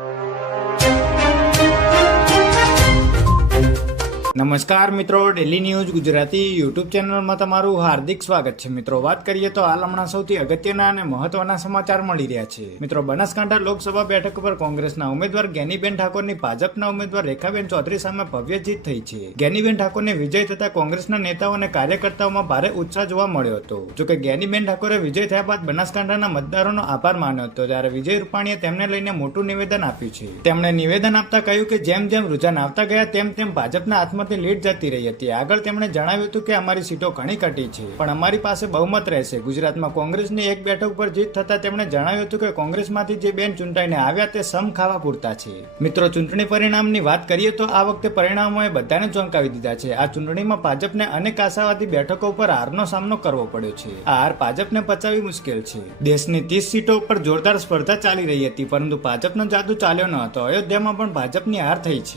you. નમસ્કાર મિત્રો daily news Gujarati YouTube ચેનલમાં તમારું હાર્દિક સ્વાગત છે. મિત્રો, વાત કરીએ તો હાલ હમણાં સૌથી અગત્યના અને મહત્વના સમાચાર મળી રહ્યા છે. મિત્રો, બનાસકાંઠા લોકસભા બેઠક પર કોંગ્રેસના ઉમેદવાર ગેનીબેન ઠાકોરની ભાજપના ઉમેદવાર રેખાબેન ચૌધરી સામે ભવ્ય જીત થઈ છે. ગેનીબેન ઠાકોરને વિજય થતા કોંગ્રેસના નેતાઓ અને કાર્યકર્તાઓમાં ભારે ઉત્સાહ જોવા મળ્યો હતો. જોકે ગેનીબેન ઠાકોરે વિજય થયા બાદ બનાસકાંઠાના મતદારોનો આભાર માન્યો હતો, જ્યારે વિજય રૂપાણીએ તેમને લઈને મોટું નિવેદન આપ્યું છે. તેમણે નિવેદન આપતા કહ્યું કે, જેમ જેમ રુઝાન આવતા ગયા, તેમ તેમ ભાજપના હાથમાંથી લીડ જતી રહી હતી. આગળ તેમણે જણાવ્યું હતું કે અમારી સીટો ઘણી ઘટી છે, પણ અમારી પાસે બહુમત રહેશે. ગુજરાતમાં કોંગ્રેસની એક બેઠક ઉપર જીત થતા તેમણે જણાવ્યું હતું કે કોંગ્રેસમાંથી જે બેન ચૂંટાઈને આવ્યા તે સમ ખાવા પૂરતા છે. મિત્રો, ચૂંટણી પરિણામની વાત કરીએ તો આ વખતે પરિણામોએ બધાને ચોંકાવી દીધા છે. આ ચૂંટણીમાં ભાજપને અનેક આશાવાદી બેઠકો ઉપર હારનો સામનો કરવો પડ્યો છે. આ હાર ભાજપને પચાવવી મુશ્કેલ છે. દેશની ત્રીસ સીટો ઉપર જોરદાર સ્પર્ધા ચાલી રહી હતી, પરંતુ ભાજપનો જાદુ ચાલ્યો ન હતો. અયોધ્યામાં પણ ભાજપની હાર થઈ છે.